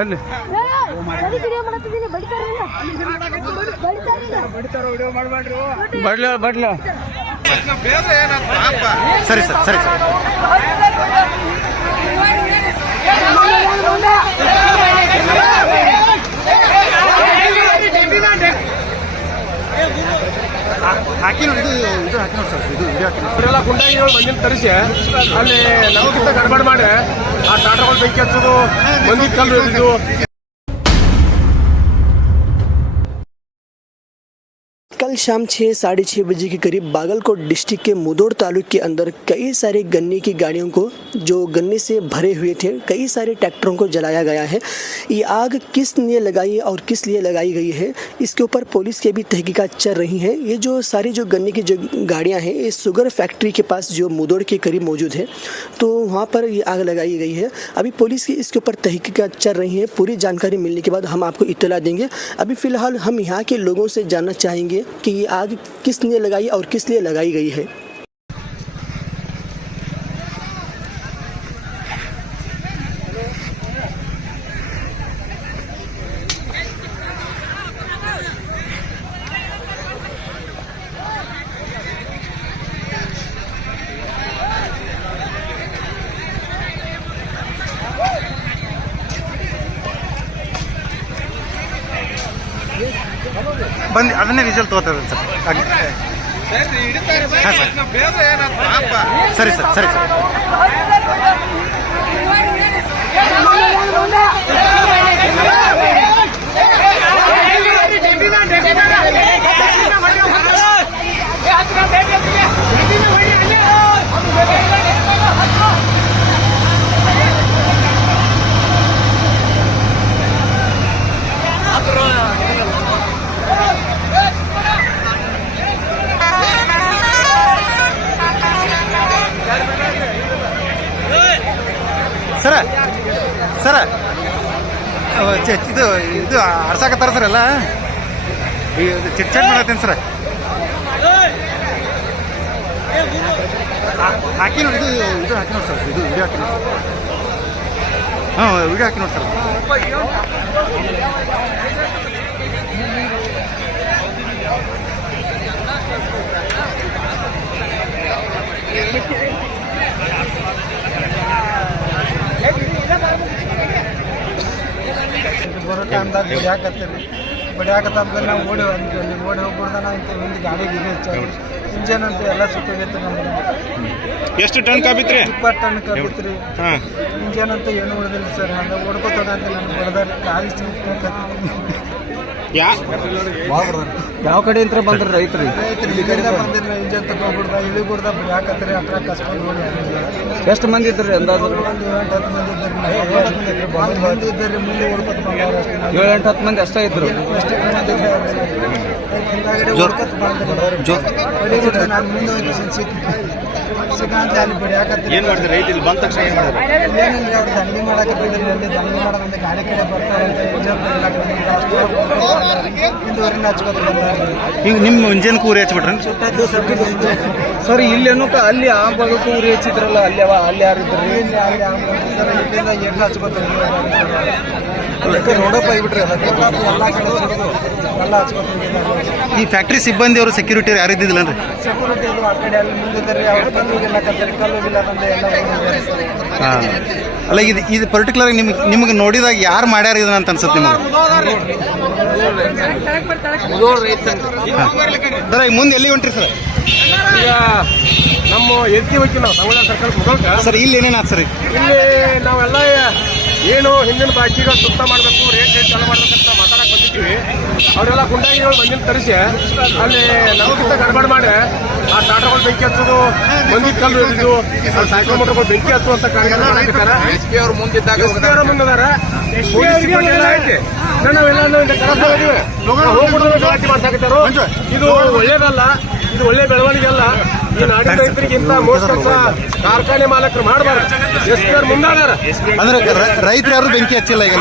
ಅಲ್ಲಿ ಬಡ್ಲ ಬಡ್ಲ ಸರಿ ಸರ್ ಸರಿ ಸರ್ ಹಾಕಿ ನೋಡಿ ಇದು ಹಾಕಿ ನೋಡಿ ಸರ್ ಇದು ವಿಡಿಯೋ ಹಾಕಿ ಇವರೆಲ್ಲ ಗುಂಡಾಗಿಗಳು ಮಂದಿನ ತರಿಸಿ ಅಲ್ಲಿ ನಮಗಿಂತ ಗಡ್ಬಡ್ ಮಾಡಿ ಆ ಟಾಟಾಗಳು ಬೆಂಕಿ ಹಚ್ಚೋದು ಮಂದಿ ಕಲ್ಲು ಇದು कल शाम 6-6:30 बजे के करीब बागलकोट डिस्ट्रिक्ट के मुदौर तालुक के अंदर कई सारे गन्ने की गाड़ियों को जो गन्ने से भरे हुए थे कई सारे ट्रैक्टरों को जलाया गया है। ये आग किस लिए लगाई और किस लिए लगाई गई है इसके ऊपर पुलिस की भी तहकीकात चल रही है। ये जो सारी जो गन्ने की जो गाड़ियाँ हैं ये शुगर फैक्ट्री के पास जो मुदौर के करीब मौजूद है, तो वहाँ पर ये आग लगाई गई है। अभी पुलिस की इसके ऊपर तहकीकात चल रही है। पूरी जानकारी मिलने के बाद हम आपको इत्तला देंगे। अभी फ़िलहाल हम यहाँ के लोगों से जानना चाहेंगे कि ये आग किसने लगाई और किस लिए लगाई गई है। ಬಂದು ಅದನ್ನೇ ವಿಜುವಲ್ ತಗೋತಾರೆ ಸರ್ ಹಾಂ ಸರ್ ಸರಿ ಸರ್ ಸರಿ ಸರ್ ಸರ ಸರ ಇದು ಇದು ಆಡ್ಸಾಕತ್ತಾರ ಸರ್ ಎಲ್ಲ ಚಿಟ್ ಚಾಟ್ ಮಾಡತ್ತೀನಿ ಸರ್ ಹಾಕಿ ನೋಡಿ ಇದು ಹಾಕಿ ನೋಡಿ ಸರ್ ಇದು ವಿಡಿಯೋ ಹಾಕಿ ನೋಡಿ ಹಾಂ ವಿಡಿಯೋ ಹಾಕಿ ನೋಡಿ ಸರ್ ಬರೋ ಟೈಮ್ದಾಗ ಬಡಿಯಾಕತ್ತಂದ್ರೆ ನಾವು ಓಡಿ ಹೋಗ್ಬಿಡ್ದಾನ ಅಂತ ಒಂದು ಗಾಡಿ ಗಿರಿ ಹೆಚ್ಚಾಗಿ ಇಂಜನ್ ಅಂತ ಎಲ್ಲ ಸುಟ್ಟೋಗೈತೆ ನಮ್ಗೆ. ಎಷ್ಟು ಟನ್ ಕಾಬಿತ್ರಿ? 20 ಟನ್ ಕಾಬಿತ್ರಿ. ಇಂಜನ್ ಅಂತ ಏನು ಉಳಿದಿಲ್ಲ ಸರ್. ಹಂಗೆ ಓಡ್ಕೋತೋಗ ಅಂತ ನಾನು ಬಡ್ದಾರ ಗಾಡಿ ಯಾವ ಕಡೆ ಅಂತ ಬಂದ್ರೆ ರೈತರು ಇಲ್ಲಿಂದ ಬಂದಿಲ್ಲ. ಇಂಜನ್ ತಗೊಂಡ್ಬಿಡ್ದ ಇಳಿಬಿಡ್ದ ಬಡಿಯಾಕತ್ರಿ ಹತ್ರ ಕಸ್ಕೊಂಡು ಓಡಿ. ಎಷ್ಟು ಮಂದಿ ಇದ್ರಿ ಅಂದಾಜು? ಒಂದು 7-10 ಮಂದಿ ಇದ್ದಾರೆ. ಮುಂದೆ ಓಡ್ಕೊತ ಬಂದವ್ರು ಅಷ್ಟೇ. 7-10 ಮಂದಿ ಅಷ್ಟೇ ಇದ್ರು. ಅಷ್ಟೇ ಮಂದಿ ಹಿಂದಾಗಡೆ ಓಡ್ಕೊತ ಬಂದ್ರೆ ನಾನು ಮುಂದೆ ಹೋಗಿ ಸಿಗಂತ ಅಲ್ಲಿ ಬಡಿಯಾಕತ್ರಿ. ಏನು ಮಾಡಿದ್ರೆ ರೈತ ಇಲ್ಲಿ ಬಂದ ತಕ್ಷಣ ಏನು ಮಾಡಿದ್ರೆ ಏನಿಲ್ಲ ಅವ್ರು ದಂಡಿ ಮಾಡಕತ್ತಿದ್ರಿ. ಅಲ್ಲಿ ದಂಡಿ ಮಾಡೋದಂದ್ರೆ ಗಾಡಿ ಕಡೆ ಬರ್ತಾರಂತೆ. ಇಂಜನ್ ಹಿಂದುವರಿಂದ ಹಚ್ಕೊತ ಬಂದಾರೆ. ಈಗ ನಿಮ್ಮ ಇಂಜನ್ ಕೂರಿ ಹಚ್ಬಿಟ್ರೆ ಸುಟ್ಟದ್ದು ಸರ್ ಇಲ್ಲೇನು ಅಲ್ಲಿ ಆ ಭಾಗಕ್ಕೂ ಊರಿ ಹಚ್ಚಿದ್ರಲ್ಲ ಅಲ್ಲಿ ಯಾರಿದ್ರು? ಇಲ್ಲಿ ಅಲ್ಲಿ ಸರ್ ಇಲ್ಲಿಂದ ಎಣ್ಣೆ ಹಚ್ಕೊತ ರೋಡಪ್ಪ ಆಗಿಬಿಟ್ರಿ. ಎಲ್ಲ ಕಡೆ ಸಿಗೋದು ಎಲ್ಲ ಹಚ್ಕೊತ. ಈ ಫ್ಯಾಕ್ಟ್ರಿ ಸಿಬ್ಬಂದಿ ಅವರು ಸೆಕ್ಯೂರಿಟಿ ಯಾರು ಇದ್ದಿದ್ದಿಲ್ಲ ರೀ? ಸೆಕ್ಯೂರಿಟಿ ಆ ಕಡೆ ಅಲ್ಲಿ ಮುಂದಿದ್ದಾರೆ. ಅವ್ರು ಕಲ್ಲುಗಿಲ್ಲ ಕಲ್ಲುಗಿಲ್ಲ ಅಂದ್ರೆ ಎಲ್ಲ ಹಾಂ ಅಲ್ಲ ಇದು ಪರ್ಟಿಕ್ಯುಲರ್ ನಿಮಗೆ ನೋಡಿದಾಗ ಯಾರು ಮಾಡ್ಯಾರ ಇದನ್ನ ಅಂತ ಅನ್ಸುತ್ತೆ ನಿಮಗೆ? ಸರ್ ಈಗ ಮುಂದೆ ಎಲ್ಲಿ ಹೊಂಟ್ರಿ ಸರ್? ಈಗ ನಮ್ಮ ಎತ್ತಿ ಹೋಗ್ತೀವಿ ನಾವು ಸಂಗೊಳ್ಳಿ ಸರ್ಕಲ್ ಮುಗೋಕ. ಸರ್ ಇಲ್ಲಿ ಏನೇನು ಆಯ್ತು ಸರ್? ಇಲ್ಲಿ ನಾವೆಲ್ಲ ಏನು ಹಿಂದಿನ ಬಾಕಿಗಳು ಸುತ್ತ ಮಾಡಬೇಕು, ರೇಟ್ ಚಾಲು ಮಾಡ್ಬೇಕಂತ ಮಾತಾಡಕ್ಕೆ ಬಂದಿದ್ದೀವಿ. ಅವರೆಲ್ಲ ಗುಂಡಾಗಿಗಳು ಮಂದಿನ ತರಿಸಿ ಅಲ್ಲಿ ನಮಗಿಂತ ಗಡ್ಬಡ್ ಮಾಡಿ ಆ ಟಾಟಾಗಳು ಬೆಂಕಿ ಹಚ್ಚೋದು ಮಂದಿ ಕಲ್ಲು ಇದು ಸೈಕಲ್ ಮೋಟರ್ಗಳು ಬೆಂಕಿ ಹಚ್ಚುವಂತ ಕಾರ್ಯಕ್ರಮ ಮಾಡಿರ್ತಾರೆ. ಎಸ್ ಪಿ ಅವರು ಮುಂದಿದ್ದಾರೆ. ನಾವೆಲ್ಲ ಹೋಗ್ಬಿಟ್ಟು ಗಲಾಟೆ ಮಾಡ್ಸಾಕತ್ತಾರೋ. ಇದು ಒಳ್ಳೇದಲ್ಲ, ಇದು ಒಳ್ಳೆ ಬೆಳವಣಿಗೆ ಅಲ್ಲ. ಈ ನಾಡಿನ ರೈತರಿಗಿಂತ ಮೋಸ ಕೆಲಸ ಕಾರ್ಖಾನೆ ಮಾಲಕರು ಮಾಡಬಾರ್ದು. ಎಸ್ ಪಿ ಅವ್ರು ಮುಂದಾದಾರ ಅಂದ್ರೆ ರೈತರು ಯಾರು ಬೆಂಕಿ ಹಚ್ಚಿಲ್ಲ ಈಗ?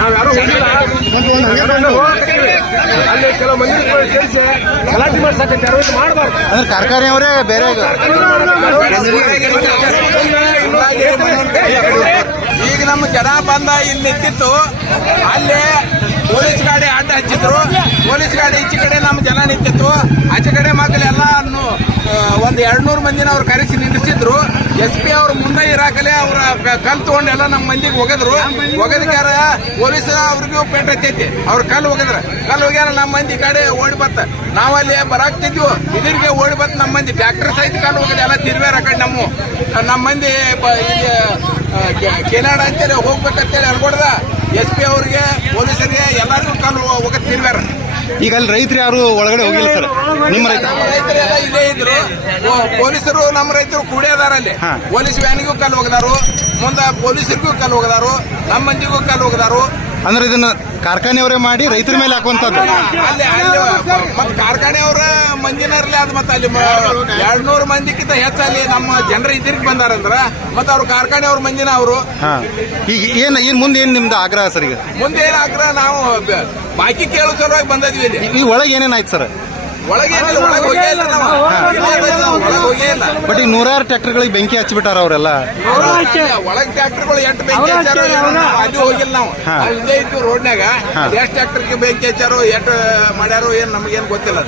ನಾವ್ಯಾರು ಅಲ್ಲಿ ಕೆಲವು ಮಂದಿ ಸೇರಿಸಿ ಗಲಾಟೆ ಮಾಡ್ಸಕತ್ತಾರೋ. ಇದು ಮಾಡಬಾರ್ದು. ಅಂದ್ರೆ ಕಾರ್ಖಾನೆಯವರೇ ಬೇರೆ ಈಗ ನಮ್ಮ ಜನ ಬಂದ ಇಲ್ಲಿ ನಿಂತಿತ್ತು, ಅಲ್ಲಿ ಪೊಲೀಸ್ ಗಾಡಿ ಅಡ್ಡ ಹಚ್ಚಿದ್ರು. ಪೊಲೀಸ್ ಗಾಡಿ ಈಚೆ ಕಡೆ ನಮ್ಮ ಜನ ನಿಂತಿತ್ತು, ಆಚೆ ಕಡೆ ಮಕ್ಕಳೆಲ್ಲ ಒಂದ್ 200 ಮಂದಿನ ಅವ್ರು ಕರೆಸಿ ನಿಲ್ಲಿಸಿದ್ರು. SP ಅವ್ರ ಮುಂದೆ ಇರಾಕಲೆ ಅವ್ರ ಕಲ್ ತಗೊಂಡೆಲ್ಲ ನಮ್ಮ ಮಂದಿಗೆ ಒಗದ್ರು. ಒಗದಕ್ಕಾರ ಪೊಲೀಸ್ ಅವ್ರಿಗೂ ಪೇಟ ಹತ್ತೈತಿ. ಅವ್ರ ಕಲ್ಲು ಹೋಗ್ಯಾರ ನಮ್ಮ ಮಂದಿ ಕಡೆ ಓಡಿ ಬತ್ತ. ನಾವಲ್ಲಿ ಬರಾಕ್ತಿದ್ವು, ಇದ್ರಿಗೆ ಓಡಿ ಬತ್ ನಮ್ಮ ಮಂದಿ ಟ್ರ್ಯಾಕ್ಟರ್ ಸಹಿತ ಕಲ್ಲು ಹೋಗದೆ ಎಲ್ಲ ತಿರ್ವ್ಯಾರ ಕಡೆ ನಮ್ಮ ಮಂದಿ ಕೆನಾಡ ಅಂತೇಳಿ ಹೋಗ್ಬೇಕಂತೇಳಿ ಅನ್ಕೊಡ್ದ. SP ಅವ್ರಿಗೆ ಪೊಲೀಸರಿಗೆ ಎಲ್ಲರಿಗೂ ಕಲ್ಲು ಹೋಗದ್ ತಿರ್ವ್ಯಾರ. ಈಗ ಅಲ್ಲಿ ರೈತರು ಯಾರು ಒಳಗಡೆ ಹೋಗಿಲ್ಲ ಸರ್? ನಿಮ್ಮ ರೈತರೆಲ್ಲ ಇಲ್ಲೇ ಇದ್ರು. ಪೊಲೀಸರು ನಮ್ಮ ರೈತರು ಕೂಡೇ ಅದಾರ ಅಲ್ಲಿ. ಪೊಲೀಸ್ ವ್ಯಾನಿಗೂ ಕಲ್ಲು ಹೋಗದಾರು, ಮುಂದೆ ಪೊಲೀಸರಿಗೂ ಕಲ್ಲು ಹೋಗದಾರು, ನಮ್ಮ ಮಂದಿಗೂ ಕಲ್ಲು ಹೋಗದಾರು. ಅಂದ್ರೆ ಇದನ್ನ ಕಾರ್ಖಾನೆಯವರೇ ಮಾಡಿ ರೈತರ ಮೇಲೆ ಹಾಕುವಂತದ್ದು. ಅಲ್ಲಿ ಮತ್ ಕಾರ್ಖಾನೆಯವರ ಮಂದಿನರ್ಲಿ ಅದ್ ಮತ್ತೆ ಅಲ್ಲಿ 200 ಮಂದಿಕ್ಕಿಂತ ಹೆಚ್ಚಲ್ಲಿ ನಮ್ಮ ಜನರ ಇದ್ರಿಗೆ ಬಂದಾರಂದ್ರ ಮತ್ತ ಅವ್ರು ಕಾರ್ಖಾನೆಯವ್ರ ಮಂದಿನ ಅವರು. ಈಗ ಏನ್ ಮುಂದೆ ಏನ್ ನಿಮ್ದು ಆಗ್ರಹ ಸರ್? ಈಗ ಮುಂದೆ ಏನ್ ಆಗ್ರಹ, ನಾವು ಬಾಕಿ ಕೇಳೋ ಸಲುವಾಗಿ ಬಂದಿದ್ವಿ ಇಲ್ಲಿ. ಈ ಒಳಗೆ ಏನೇನಾಯ್ತು ಸರ್? ಒಳಗೆ ಹೋಗೇ ಇಲ್ಲ ನಾವು, ಒಳಗೆ ಹೋಗೇ ಇಲ್ಲ. ಬಟ್ ಈಗ 100 ಟ್ರ್ಯಾಕ್ಟರ್ಗಳಿಗೆ ಬೆಂಕಿ ಹಚ್ಚಿಬಿಟ್ಟಾರ ಅವರೆಲ್ಲ. ಒಳಗೆ ಟ್ರ್ಯಾಕ್ಟರ್ಗಳು 8 ಬೆಂಕಿ ಹಚ್ಚಾರೋ ಅದು ಹೋಗಿಲ್ಲ. ನಾವು ಇಲ್ಲೇ ಇದ್ದು ರೋಡ್ನಾಗ ಎಷ್ಟು ಟ್ರ್ಯಾಕ್ಟರ್ಗೆ ಬೆಂಕಿ ಹಚ್ಚಾರೋ ಎಷ್ಟು ಮಾಡ್ಯಾರೋ ಏನ್ ನಮಗೇನು ಗೊತ್ತಿಲ್ಲ.